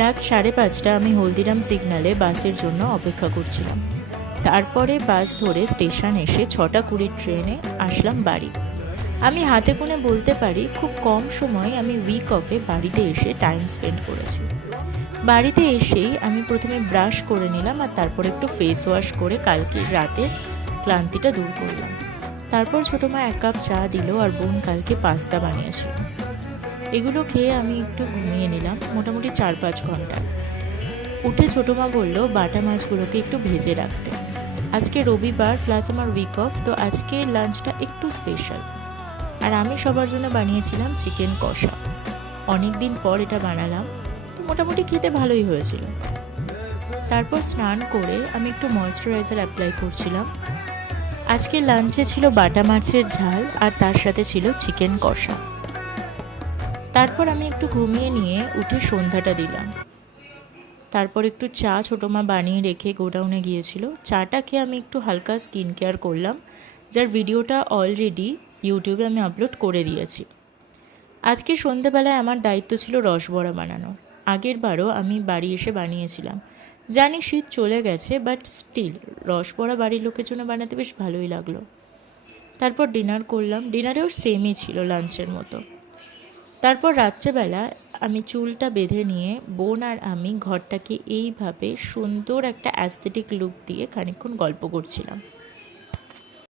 রাত 5:30 আমি হলদিরাম সিগন্যালে বাসের জন্য অপেক্ষা করছিলাম। তারপরে বাস ধরে স্টেশন এসে 6:20 ট্রেনে আসলাম বাড়ি। আমি হাতে গুনে বলতে পারি খুব কম সময়ে আমি উইক অফে বাড়িতে এসে টাইম স্পেন্ড করেছি। বাড়িতে এসেই আমি প্রথমে ব্রাশ করে নিলাম আর তারপর একটু ফেস ওয়াশ করে কালকের রাতের ক্লান্তিটা দূর করলাম। তারপর ছোটো মা 1 কাপ চা দিল আর বোন কালকে পাস্তা বানিয়েছিল। এগুলো খেয়ে আমি একটু ঘুমিয়ে নিলাম মোটামুটি 4-5 ঘন্টা। উঠে ছোটো মা বলল বাটা মাছগুলোকে একটু ভেজে রাখতে। আজকে রবিবার প্লাস আমার উইক অফ, তো আজকে লাঞ্চটা একটু স্পেশাল। আর আমি সবার জন্য বানিয়েছিলাম চিকেন কষা। অনেক দিন পর এটা বানালাম, তো মোটামুটি খেতে ভালোই হয়েছিল। তারপর স্নান করে আমি একটু ময়েশ্চারাইজার অ্যাপ্লাই করছিলাম। আজকে লাঞ্চে ছিল বাটা মাছের ঝাল আর তার সাথে ছিল চিকেন কষা। তারপর আমি একটু ঘুমিয়ে নিয়ে উঠে সন্ধ্যাটা দিলাম। তারপর একটু চা ছোটো মা বানিয়ে রেখে গোডাউনে গিয়েছিল। চাটা খেয়ে আমি একটু হালকা স্কিন কেয়ার করলাম, যার ভিডিওটা অলরেডি ইউটিউবে আমি আপলোড করে দিয়েছি। আজকে সন্ধ্যেবেলায় আমার দায়িত্ব ছিল রসবড়া বানানো। আগের বারও আমি বাড়ি এসে বানিয়েছিলাম। জানি শীত চলে গেছে, বাট স্টিল রসবড়া বাড়ির লোকের জন্য বানাতে বেশ ভালোই লাগলো। তারপর ডিনার করলাম। ডিনারেও সেমই ছিল লাঞ্চের মতো। তারপর রাত্রেবেলা আমি চুলটা বেঁধে নিয়ে বোন আর আমি ঘরটাকে এইভাবে সুন্দর একটা অ্যাস্থেটিক লুক দিয়ে খানিকক্ষণ গল্প করছিলাম।